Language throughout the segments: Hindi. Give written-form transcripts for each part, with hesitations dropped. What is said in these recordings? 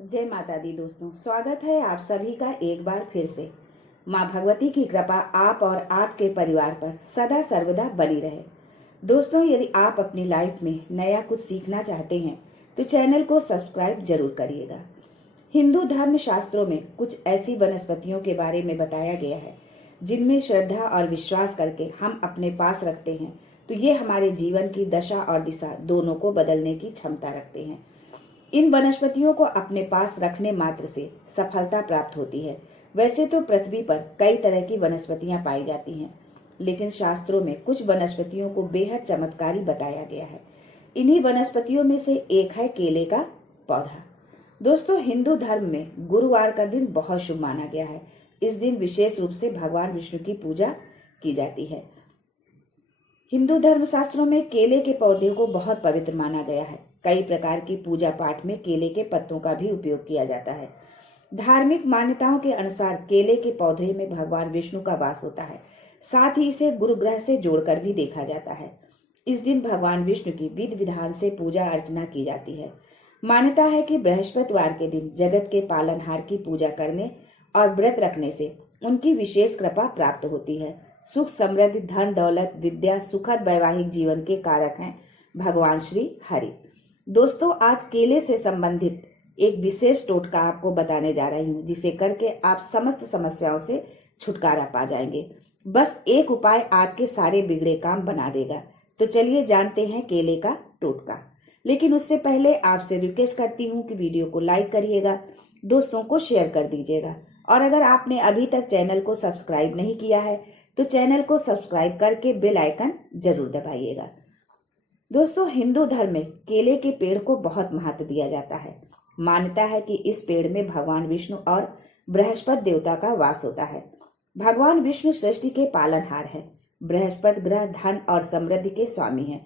जय माता दी दोस्तों, स्वागत है आप सभी का एक बार फिर से। माँ भगवती की कृपा आप और आपके परिवार पर सदा सर्वदा बनी रहे। दोस्तों, यदि आप अपनी लाइफ में नया कुछ सीखना चाहते हैं तो चैनल को सब्सक्राइब जरूर करिएगा। हिंदू धर्म शास्त्रों में कुछ ऐसी वनस्पतियों के बारे में बताया गया है जिनमें श्रद्धा और विश्वास करके हम अपने पास रखते हैं तो ये हमारे जीवन की दशा और दिशा दोनों को बदलने की क्षमता रखते हैं। इन वनस्पतियों को अपने पास रखने मात्र से सफलता प्राप्त होती है। वैसे तो पृथ्वी पर कई तरह की वनस्पतियां पाई जाती हैं, लेकिन शास्त्रों में कुछ वनस्पतियों को बेहद चमत्कारी बताया गया है। इन्हीं वनस्पतियों में से एक है केले का पौधा। दोस्तों, हिंदू धर्म में गुरुवार का दिन बहुत शुभ माना गया है। इस दिन विशेष रूप से भगवान विष्णु की पूजा की जाती है। हिंदू धर्म शास्त्रों में केले के पौधे को बहुत पवित्र माना गया है। कई प्रकार की पूजा पाठ में केले के पत्तों का भी उपयोग किया जाता है। धार्मिक मान्यताओं के अनुसार केले के पौधे में भगवान विष्णु का वास होता है। साथ ही इसे गुरु ग्रह से जोड़कर भी देखा जाता है। इस दिन भगवान विष्णु की विधि विधान से पूजा अर्चना की जाती है। मान्यता है कि बृहस्पतिवार के दिन जगत के पालनहार की पूजा करने और व्रत रखने से उनकी विशेष कृपा प्राप्त होती है। सुख, समृद्धि, धन, दौलत, विद्या, सुखद वैवाहिक जीवन के कारक हैं भगवान श्री हरि। दोस्तों, आज केले से संबंधित एक विशेष टोटका आपको बताने जा रही हूँ, जिसे करके आप समस्त समस्याओं से छुटकारा पा जाएंगे। बस एक उपाय आपके सारे बिगड़े काम बना देगा। तो चलिए जानते हैं केले का टोटका। लेकिन उससे पहले आपसे रिक्वेस्ट करती हूँ कि वीडियो को लाइक करिएगा, दोस्तों को शेयर कर दीजिएगा, और अगर आपने अभी तक चैनल को सब्सक्राइब नहीं किया है तो चैनल को सब्सक्राइब करके बेल आइकन जरूर दबाइएगा। दोस्तों, हिंदू धर्म में केले के पेड़ को बहुत महत्व दिया जाता है। मान्यता है कि इस पेड़ में भगवान विष्णु और बृहस्पति देवता का वास होता है। भगवान विष्णु सृष्टि के पालनहार है। बृहस्पति ग्रह धन और समृद्धि के स्वामी है।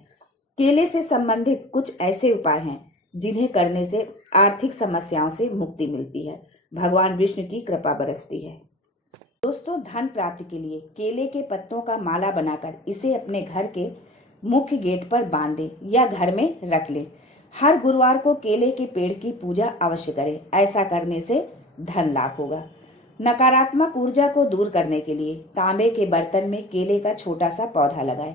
केले से संबंधित कुछ ऐसे उपाय हैं जिन्हें करने से आर्थिक समस्याओं से मुक्ति मिलती है, भगवान विष्णु की कृपा बरसती है। दोस्तों, धन प्राप्ति के लिए केले के पत्तों का माला बनाकर इसे अपने घर के मुख्य गेट पर बांध दें या घर में रख लें। हर गुरुवार को केले के पेड़ की पूजा अवश्य करें। ऐसा करने से धन लाभ होगा। नकारात्मक ऊर्जा को दूर करने के लिए तांबे के बर्तन में केले का छोटा सा पौधा लगाएं।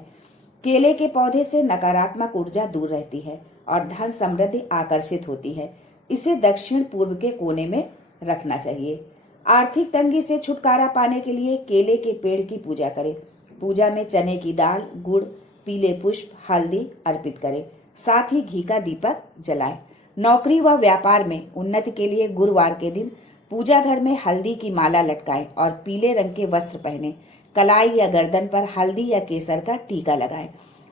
केले के पौधे से नकारात्मक ऊर्जा दूर रहती है और धन समृद्धि आकर्षित होती है। इसे दक्षिण पूर्व के कोने में रखना चाहिए। आर्थिक तंगी से छुटकारा पाने के लिए केले के पेड़ की पूजा करें। पूजा में चने की दाल, गुड़, पीले पुष्प, हल्दी अर्पित करें। साथ ही घी का दीपक जलाएं। नौकरी व व्यापार में उन्नति के लिए गुरुवार के दिन पूजा घर में हल्दी की माला लटकाएं और पीले रंग के वस्त्र पहने कलाई या गर्दन पर हल्दी या केसर का टीका लगाएं।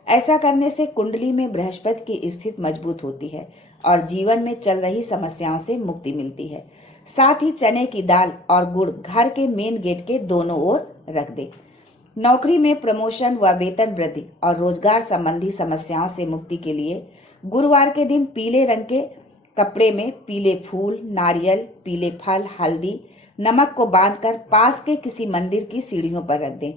ऐसा करने से कुंडली में बृहस्पति की स्थिति मजबूत होती है और जीवन में चल रही समस्याओं से मुक्ति मिलती है। साथ ही चने की दाल और गुड़ घर के मेन गेट के दोनों ओर रख दें। नौकरी में प्रमोशन व वेतन वृद्धि और रोजगार संबंधी समस्याओं से मुक्ति के लिए गुरुवार के दिन पीले रंग के कपड़े में पीले फूल, नारियल, पीले फल, हल्दी, नमक को बांधकर पास के किसी मंदिर की सीढ़ियों पर रख दें।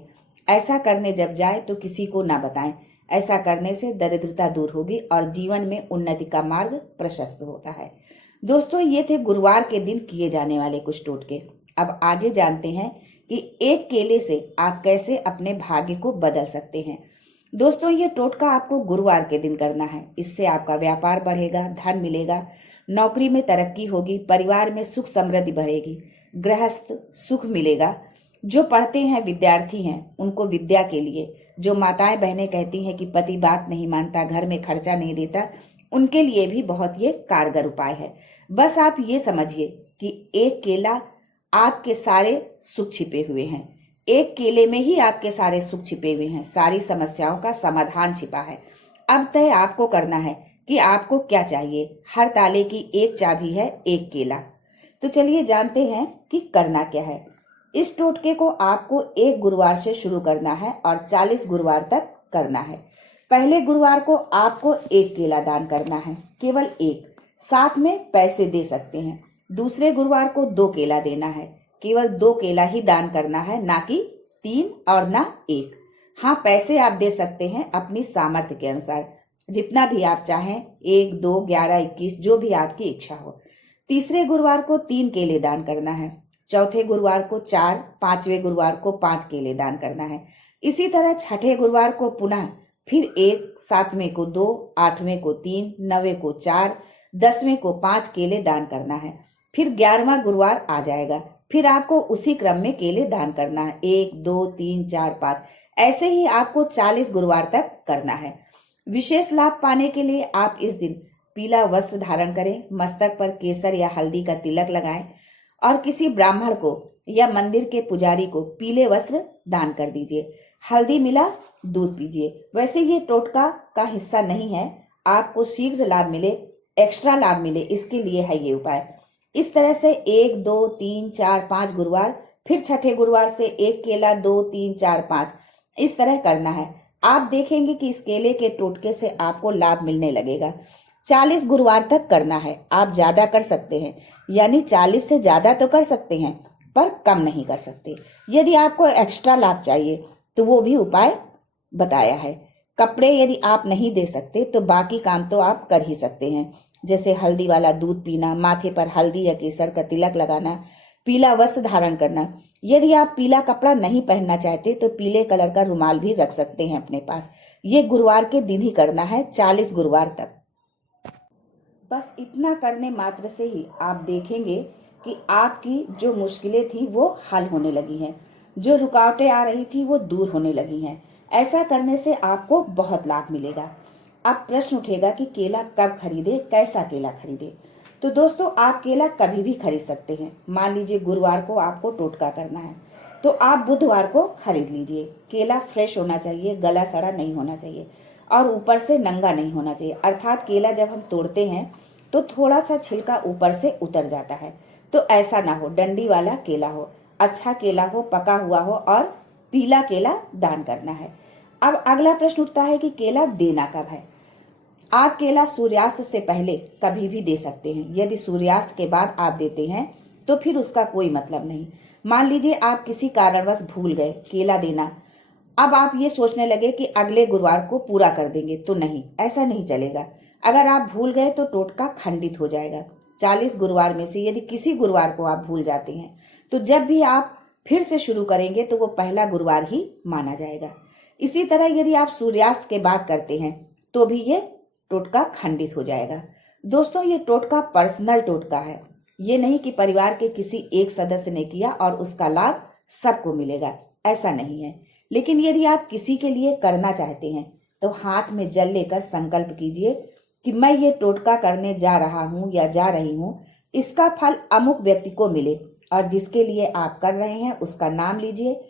ऐसा करने जब जाए तो किसी को ना बताएं। ऐसा करने से दरिद्रता दूर होगी और जीवन में उन्नति का मार्ग प्रशस्त होता है। दोस्तों, ये थे गुरुवार के दिन किए जाने वाले कुछ टोटके। अब आगे जानते हैं कि एक केले से आप कैसे अपने भाग्य को बदल सकते हैं। दोस्तों, ये टोटका आपको गुरुवार के दिन करना है। इससे आपका व्यापार बढ़ेगा, धन मिलेगा, नौकरी में तरक्की होगी, परिवार में सुख समृद्धि बढ़ेगी, गृहस्थ सुख मिलेगा। जो पढ़ते हैं, विद्यार्थी हैं, उनको विद्या के लिए, जो माताएं बहनें कहती हैं कि पति बात नहीं मानता, घर में खर्चा नहीं देता, उनके लिए भी बहुत ये कारगर उपाय है। बस आप ये समझिए कि एक केला आपके सारे सुख छिपे हुए हैं। एक केले में ही आपके सारे सुख छिपे हुए हैं। सारी समस्याओं का समाधान छिपा है। अब तय आपको करना है कि आपको क्या चाहिए। हर ताले की एक चाबी है, एक केला। तो चलिए जानते हैं कि करना क्या है। इस टोटके को आपको एक गुरुवार से शुरू करना है और 40 गुरुवार तक करना है। पहले गुरुवार को आपको एक केला दान करना है, केवल एक। साथ में पैसे दे सकते हैं। दूसरे गुरुवार को 2 केला देना है, केवल 2 केला ही दान करना है, ना कि 3 और ना 1। हाँ, पैसे आप दे सकते हैं अपनी सामर्थ्य के अनुसार, जितना भी आप चाहें, 1, 2, 11, 21, जो भी आपकी इच्छा हो। तीसरे गुरुवार को 3 केले दान करना है, चौथे गुरुवार को 4, पांचवें गुरुवार को 5 केले दान करना है। इसी तरह छठे गुरुवार को पुनः फिर 1, सातवें को 2, आठवें को 3, नवें को 4, 10वें को 5 केले दान करना है। फिर 11वां गुरुवार आ जाएगा, फिर आपको उसी क्रम में केले दान करना है, 1, 2, 3, 4, 5, ऐसे ही आपको 40 गुरुवार तक करना है। विशेष लाभ पाने के लिए आप इस दिन पीला वस्त्र धारण करें, मस्तक पर केसर या हल्दी का तिलक लगाएं और किसी ब्राह्मण को या मंदिर के पुजारी को पीले वस्त्र दान कर दीजिए। हल्दी मिला दूध पीजिए। वैसे ये टोटका का हिस्सा नहीं है, आपको शीघ्र लाभ मिले, एक्स्ट्रा लाभ मिले, इसके लिए है ये उपाय। इस तरह से 1, 2, 3, 4, 5 गुरुवार, फिर छठे गुरुवार से 1 केला, 2, 3, 4, 5 इस तरह करना है। आप देखेंगे कि इस केले के टोटके से आपको लाभ मिलने लगेगा। 40 गुरुवार तक करना है। आप ज्यादा कर सकते हैं, यानी 40 से ज्यादा तो कर सकते हैं, पर कम नहीं कर सकते। यदि आपको एक्स्ट्रा लाभ चाहिए तो वो भी उपाय बताया है। कपड़े यदि आप नहीं दे सकते तो बाकी काम तो आप कर ही सकते हैं, जैसे हल्दी वाला दूध पीना, माथे पर हल्दी या केसर का तिलक लगाना, पीला वस्त्र धारण करना। यदि आप पीला कपड़ा नहीं पहनना चाहते तो पीले कलर का रुमाल भी रख सकते हैं अपने पास। ये गुरुवार के दिन ही करना है, 40 गुरुवार तक। बस इतना करने मात्र से ही आप देखेंगे कि आपकी जो मुश्किलें थी वो हल होने लगी हैं, जो रुकावटें आ रही थी वो दूर होने लगी हैं। ऐसा करने से आपको बहुत लाभ मिलेगा। अब प्रश्न उठेगा कि केला कब खरीदे, कैसा केला खरीदे। तो दोस्तों, आप केला कभी भी खरीद सकते हैं। मान लीजिए गुरुवार को आपको टोटका करना है तो आप बुधवार को खरीद लीजिए। केला फ्रेश होना चाहिए, गला सड़ा नहीं होना चाहिए और ऊपर से नंगा नहीं होना चाहिए। अर्थात केला जब हम तोड़ते हैं तो थोड़ा सा छिलका ऊपर से उतर जाता है, तो ऐसा ना हो। डंडी वाला केला हो, अच्छा केला हो, पका हुआ हो और पीला केला दान करना है। अब अगला प्रश्न उठता है कि केला देना कब है। आप केला सूर्यास्त से पहले कभी भी दे सकते हैं। यदि सूर्यास्त के बाद आप देते हैं तो फिर उसका कोई मतलब नहीं। मान लीजिए आप किसी कारणवश भूल गए केला देना, अब आप ये सोचने लगे कि अगले गुरुवार को पूरा कर देंगे, तो नहीं, ऐसा नहीं चलेगा। अगर आप भूल गए तो टोटका खंडित हो जाएगा। 40 गुरुवार में से यदि किसी गुरुवार को आप भूल जाते हैं तो जब भी आप फिर से शुरू करेंगे तो वो पहला गुरुवार ही माना जाएगा। इसी तरह यदि आप सूर्यास्त के बाद करते हैं तो भी ये टोटका खंडित हो जाएगा। दोस्तों, ये टोटका पर्सनल टोटका है। ये नहीं कि परिवार के किसी एक सदस्य ने किया और उसका लाभ सबको मिलेगा, ऐसा नहीं है। लेकिन यदि आप किसी के लिए करना चाहते हैं तो हाथ में जल लेकर संकल्प कीजिए कि मैं ये टोटका करने जा रहा हूँ या जा रही हूँ, इसका फल अमुक व्यक्ति को मिले, और जिसके लिए आप कर रहे हैं उसका नाम लीजिए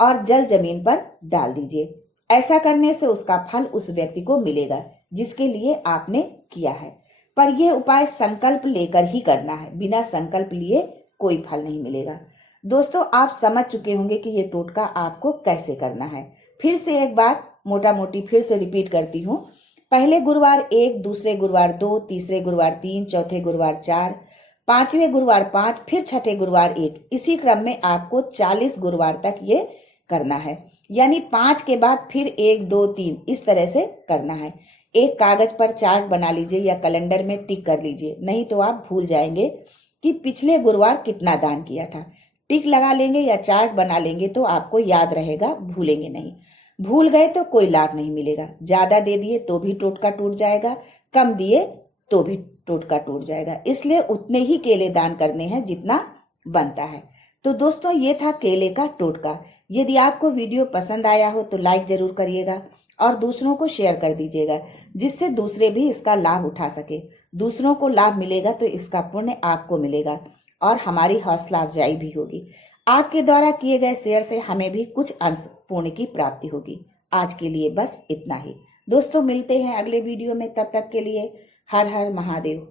और जल जमीन पर डाल दीजिए। ऐसा करने से उसका फल उस व्यक्ति को मिलेगा जिसके लिए आपने किया है। पर यह उपाय संकल्प लेकर ही करना है, बिना संकल्प लिए कोई फल नहीं मिलेगा। दोस्तों, आप समझ चुके होंगे कि ये टोटका आपको कैसे करना है। फिर से एक बार मोटा मोटी फिर से रिपीट करती हूँ। पहले गुरुवार 1, दूसरे गुरुवार 2, तीसरे गुरुवार 3, चौथे गुरुवार 4, पांचवें गुरुवार 5, फिर छठे गुरुवार 1। इसी क्रम में आपको 40 गुरुवार तक ये करना है, यानी 5 के बाद फिर 1, 2, 3 इस तरह से करना है। एक कागज पर चार्ट बना लीजिए या कैलेंडर में टिक कर लीजिए, नहीं तो आप भूल जाएंगे कि पिछले गुरुवार कितना दान किया था। टिक लगा लेंगे या चार्ट बना लेंगे तो आपको याद रहेगा, भूलेंगे नहीं। भूल गए तो कोई लाभ नहीं मिलेगा। ज्यादा दे दिए तो भी टोटका टूट जाएगा, कम दिए तो भी टोटका टूट जाएगा। इसलिए उतने ही केले दान करने हैं जितना बनता है। तो दोस्तों, ये था केले का टोटका। यदि आपको वीडियो पसंद आया हो तो लाइक जरूर करिएगा और दूसरों को शेयर कर दीजिएगा, जिससे दूसरे भी इसका लाभ उठा सके। दूसरों को लाभ मिलेगा तो इसका पुण्य आपको मिलेगा और हमारी हौसला अफजाई भी होगी। आपके द्वारा किए गए शेयर से हमें भी कुछ अंश पुण्य की प्राप्ति होगी। आज के लिए बस इतना ही दोस्तों, मिलते हैं अगले वीडियो में। तब तक के लिए हर हर महादेव।